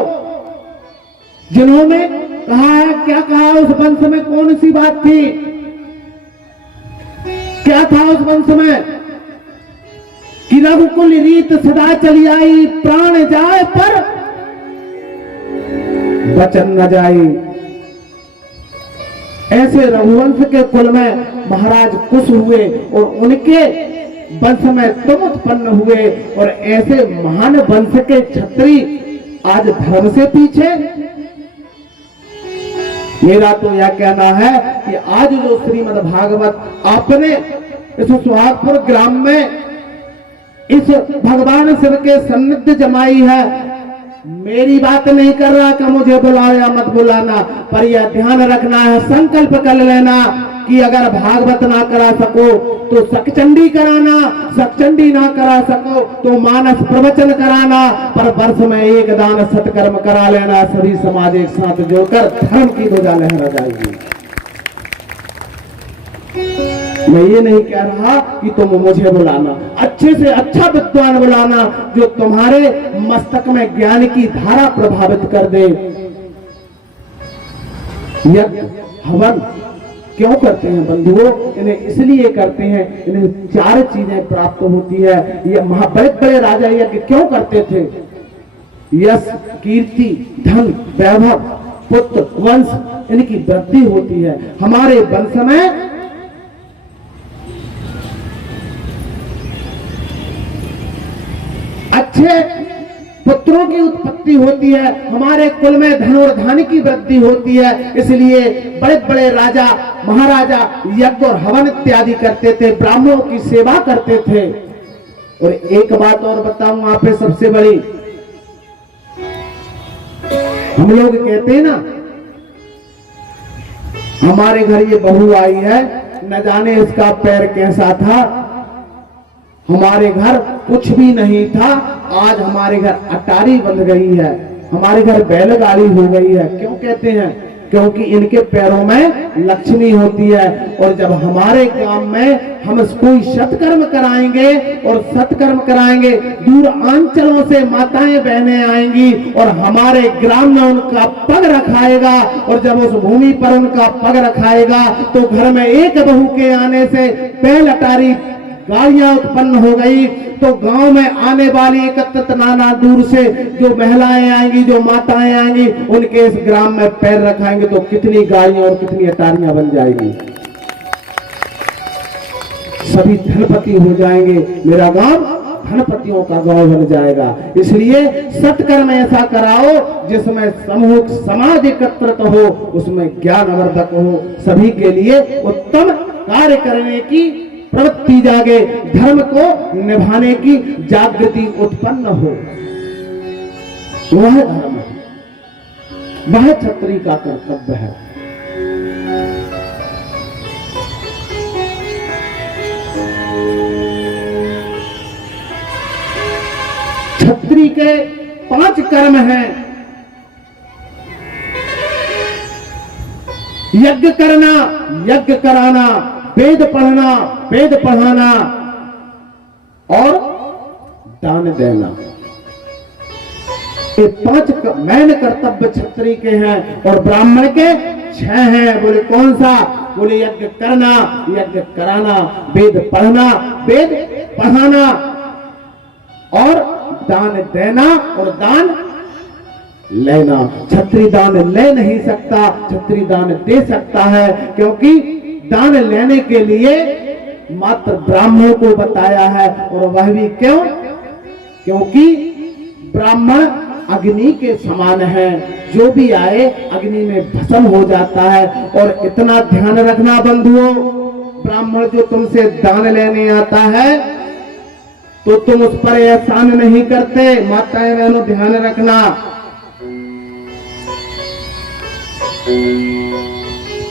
जिन्होंने कहा है, क्या कहा उस वंश में, कौन सी बात थी, क्या था उस वंश में कि रघुकुल रीत सदा चली आई, प्राण जाए पर वचन न जाए। ऐसे रघुवंश के कुल में महाराज कुश हुए और उनके वंश में तुम उत्पन्न हुए, और ऐसे महान वंश के छत्री आज धर्म से पीछे। मेरा तो यह कहना है कि आज जो श्रीमद् भागवत आपने इस सुहागपुर ग्राम में इस भगवान शिव के सन्निध जमाई है, मेरी बात नहीं कर रहा कि मुझे बुलाओ या मत बुलाना, पर यह ध्यान रखना है, संकल्प कर लेना कि अगर भागवत ना करा सको तो सकचंडी कराना, सकचंडी ना करा सको तो मानस प्रवचन कराना, पर वर्ष में एक दान सत्कर्म करा लेना। सभी समाज एक साथ जोड़कर धर्म की ध्वजा लहरा जाएगी। मैं ये नहीं कह रहा कि तुम मुझे बुलाना, अच्छे से अच्छा विद्वान बुलाना जो तुम्हारे मस्तक में ज्ञान की धारा प्रभावित कर दे। यज्ञ हवन क्यों करते हैं बंधुओं? इन्हें इसलिए करते हैं, इन्हें चार चीजें प्राप्त होती है। ये बड़े बड़े राजा यज्ञ क्यों करते थे? यश, कीर्ति, धन, वैभव, पुत्र, वंश, इनकी वृद्धि होती है। हमारे वंश में अच्छे पुत्रों की उत्पत्ति होती है, हमारे कुल में धन और धान्य की वृद्धि होती है। इसलिए बड़े बड़े राजा महाराजा यज्ञ और हवन इत्यादि करते थे, ब्राह्मणों की सेवा करते थे। और एक बात और बताऊं आप पे सबसे बड़ी, हम लोग कहते हैं ना हमारे घर ये बहू आई है, न जाने इसका पैर कैसा था, हमारे घर कुछ भी नहीं था, आज हमारे घर अटारी बन गई है, हमारे घर बैलगाड़ी हो गई है। क्यों कहते हैं? क्योंकि इनके पैरों में लक्ष्मी होती है। और जब हमारे गांव में हम कोई सत्कर्म कराएंगे और सत्कर्म कराएंगे, दूर अंचलों से माताएं बहनें आएंगी और हमारे ग्राम में उनका पग रखाएगा, और जब उस भूमि पर उनका पग रखाएगा तो घर में एक बहू के आने से बैल अटारी गाड़ियां उत्पन्न हो गई, तो गांव में आने वाली एकत्रित नाना दूर से जो महिलाएं आएंगी, जो माताएं आएंगी, उनके इस ग्राम में पैर रखाएंगे तो कितनी गाड़ियां और कितनी अटारियां बन जाएंगी, सभी धनपति हो जाएंगे। मेरा गांव धनपतियों का गांव बन जाएगा। इसलिए सत्कर्म ऐसा कराओ जिसमें समूह समाज एकत्रित हो, उसमें ज्ञानवर्धक हो, सभी के लिए उत्तम कार्य करने की प्रवृत्ति जागे, धर्म को निभाने की जागृति उत्पन्न हो। वह धर्म है, वह क्षत्रिय का कर्तव्य है। क्षत्रिय के 5 कर्म हैं। यज्ञ करना, यज्ञ कराना, वेद पढ़ना, वेद पढ़ाना और दान देना। ये 5 मैन कर्तव्य क्षत्रिय के हैं और ब्राह्मण के 6 हैं। बोले कौन सा? बोले यज्ञ करना, यज्ञ कराना, वेद पढ़ना, वेद पढ़ाना और दान देना और दान लेना। क्षत्रिय दान ले नहीं सकता, क्षत्रिय दान दे सकता है, क्योंकि दान लेने के लिए मात्र ब्राह्मणों को बताया है। और वह भी क्यों? क्योंकि ब्राह्मण अग्नि के समान है, जो भी आए अग्नि में भस्म हो जाता है। और इतना ध्यान रखना बंधुओं, ब्राह्मण जो तुमसे दान लेने आता है तो तुम उस पर एहसान नहीं करते। माताएं बहनों ध्यान रखना,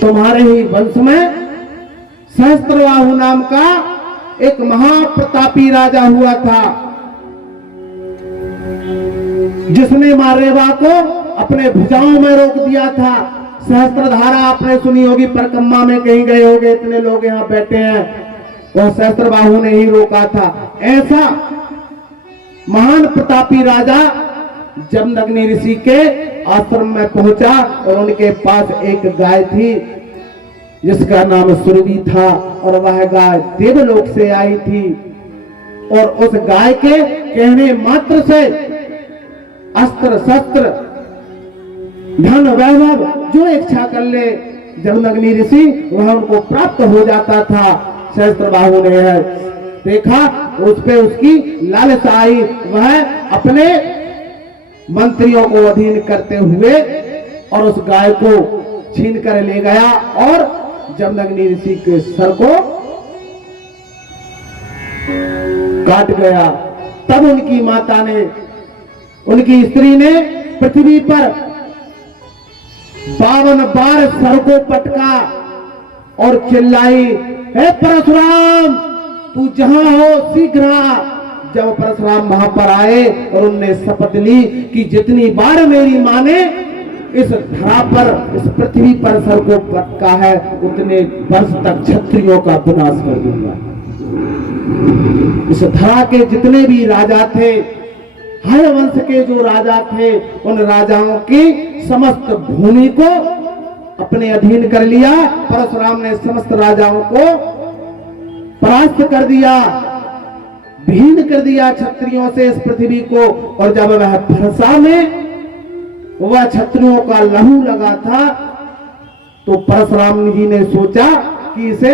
तुम्हारे ही वंश में सहस्त्रबाहु नाम का एक महाप्रतापी राजा हुआ था, जिसने मारेवा को अपने भुजाओं में रोक दिया था। सहस्त्रधारा आपने सुनी होगी, परिक्रमा में कहीं गए होंगे, इतने लोग यहाँ बैठे हैं, वह सहस्त्रबाहु ने ही रोका था। ऐसा महान प्रतापी राजा जमदग्नि ऋषि के आश्रम में पहुंचा और उनके पास एक गाय थी जिसका नाम सुरभि था, और वह गाय देवलोक से आई थी। और उस गाय के कहने मात्र से अस्त्र शस्त्र धन वैभव जो इच्छा कर ले जमदग्नि ऋषि वह उनको प्राप्त हो जाता था। सहस्त्रबाहु ने देखा, उस पे उसकी लालसा आई, वह अपने मंत्रियों को अधीन करते हुए और उस गाय को छीन कर ले गया और जमदग्नि ऋषि के सर को काट गया। तब उनकी माता ने, उनकी स्त्री ने पृथ्वी पर 52 बार सर को पटका और चिल्लाई, हे परशुराम तू जहां हो शीघ्र आ। जब परशुराम वहां पर आए और उनने शपथ ली कि जितनी बार मेरी मां ने इस धरा पर, इस पृथ्वी पर सर को पटका है, उतने वर्ष तक क्षत्रियों का विनाश कर दूंगा। इस धरा के जितने भी राजा थे, हर वंश के जो राजा थे, उन राजाओं की समस्त भूमि को अपने अधीन कर लिया। परशुराम ने समस्त राजाओं को परास्त कर दिया, विहीन कर दिया क्षत्रियों से इस पृथ्वी को। और जब वह भरसा में वह क्षत्रियों का लहू लगा था, तो परशुराम जी ने सोचा कि इसे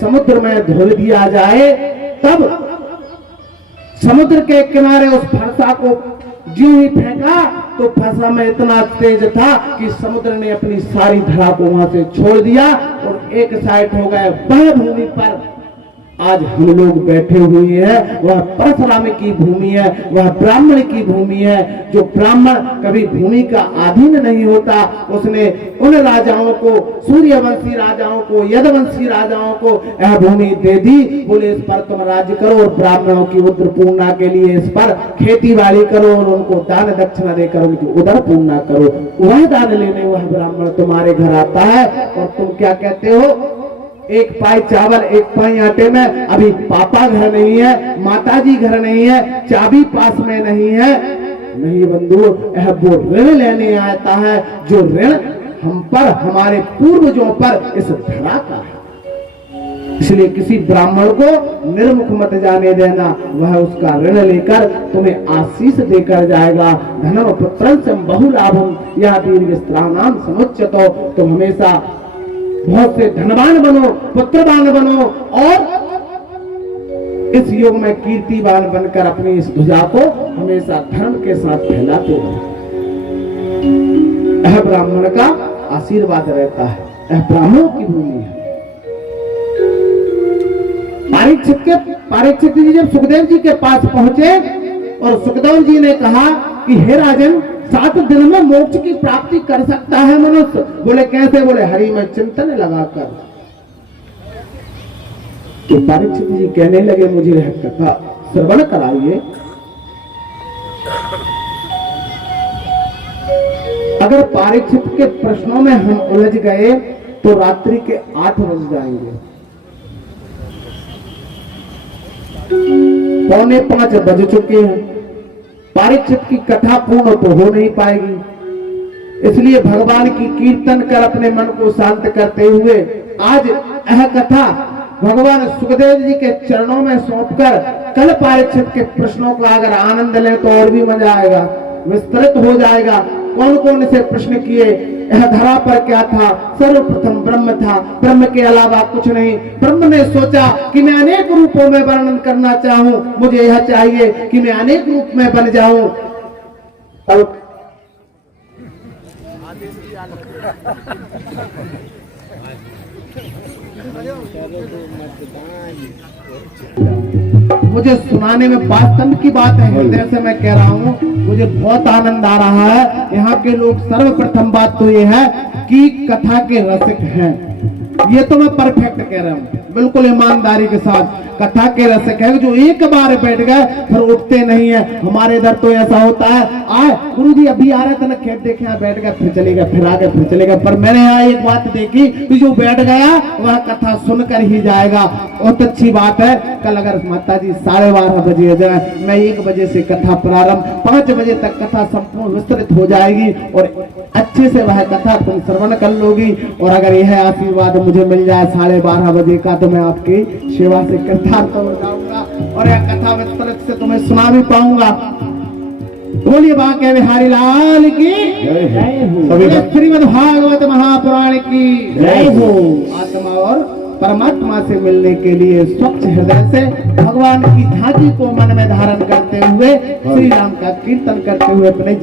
समुद्र में धुल दिया जाए। तब समुद्र के किनारे उस फरसा को ज्यों ही फेंका तो फरसा में इतना तेज था कि समुद्र ने अपनी सारी धरा को वहां से छोड़ दिया और एक साइड हो गए। वह भूमि पर आज हम लोग बैठे हुए हैं, वह परशुराम की भूमि है, वह ब्राह्मण की भूमि है। जो ब्राह्मण कभी भूमि का अधीन नहीं होता, उसने उन राजाओं को, सूर्यवंशी राजाओं को, यदवंशी राजाओं को यह भूमि दे दी। बोले इस पर तुम राज्य करो और ब्राह्मणों की उदर पूर्णा के लिए इस पर खेती बाड़ी करो और उनको दान दक्षिणा देकर उनकी उदर पूर्णा करो। वह दान लेने वह ब्राह्मण तुम्हारे घर आता है और तुम क्या कहते हो, एक पाई चावल एक पाई आटे में। अभी पापा घर नहीं है, माताजी घर नहीं है, चाबी पास में नहीं है। नहीं बंधु, यह वो ऋण लेने आता है जो ऋण हम पर, हमारे पूर्वजों पर इस धरा का है। इसलिए किसी ब्राह्मण को निर्मुख मत जाने देना, वह उसका ऋण लेकर तुम्हें आशीष देकर जाएगा। धनम पुत्रं च बहुलाभम यह दीर्घस्त्राणाम समुच्यतो। तुम हमेशा बहुत से धनवान बनो, पुत्रवान बनो और इस युग में कीर्तिवान बनकर अपनी इस ध्वजा को हमेशा धर्म के साथ फैलाते रहो। यह ब्राह्मण का आशीर्वाद रहता है, यह ब्राह्मणों की भूमि है। परीक्षित जी जब सुखदेव जी के पास पहुंचे और सुखदेव जी ने कहा कि हे राजन, 7 दिन में मोक्ष की प्राप्ति कर सकता है मनुष्य। बोले कैसे? बोले हरि में चिंतन लगाकर। तो परीक्षित जी कहने लगे मुझे यह कथा श्रवण कराइए। अगर परीक्षित के प्रश्नों में हम उलझ गए तो रात्रि के 8 बज जाएंगे, 4:45 बज चुके हैं। परीक्षित की कथा पूर्ण तो हो नहीं पाएगी। इसलिए भगवान की कीर्तन कर अपने मन को शांत करते हुए आज यह कथा भगवान सुखदेव जी के चरणों में सौंपकर कल परीक्षित के प्रश्नों का अगर आनंद ले तो और भी मजा आएगा, विस्तृत हो जाएगा। कौन कौन से प्रश्न किए, यह धरा पर क्या था? सर्वप्रथम ब्रह्म था, ब्रह्म के अलावा कुछ नहीं। ब्रह्म ने सोचा कि मैं अनेक रूपों में वर्णन करना चाहूं, मुझे यह चाहिए कि मैं अनेक रूप में बन जाऊं। तब मुझे सुनाने में वास्तव की बात है, हृदय से मैं कह रहा हूँ, मुझे बहुत आनंद आ रहा है। यहाँ के लोग सर्वप्रथम बात तो ये है कि कथा के रसिक हैं, ये तो मैं परफेक्ट कह रहा हूँ। बिल्कुल ईमानदारी के साथ कथा के रसिक है जो एक बार बैठ गए फिर उठते नहीं है। हमारे इधर तो ऐसा होता है, आए गुरु जी अभी आ रहे थे ना, खेत देखे यहाँ बैठ गए, फिर चले गए, फिर आ गए, फिर चले गए। पर मैंने यहाँ एक बात देखी कि जो बैठ गया वह कथा सुनकर ही जाएगा। बहुत अच्छी बात है। कल अगर माता जी 12:30 बजे जाए, मैं 1 बजे से कथा प्रारंभ, 5 बजे तक कथा संपूर्ण विस्तृत हो जाएगी और अच्छे से वह कथा तुम श्रवण कर लोगी। और अगर यह आशीर्वाद मुझे मिल जाए 12:30 बजे का, तो मैं आपकी सेवा से कृतार्थ हो जाऊंगा और यह कथा विस्तृत से तुम्हें सुना भी पाऊंगा। बोलिए बांके बिहारी लाल की जय हो। बोलिए श्रीमद् भागवत महापुराण की जय हो। आत्मा और परमात्मा से मिलने के लिए स्वच्छ हृदय से भगवान की झांकी को मन में धारण करते हुए श्री राम का कीर्तन करते हुए अपने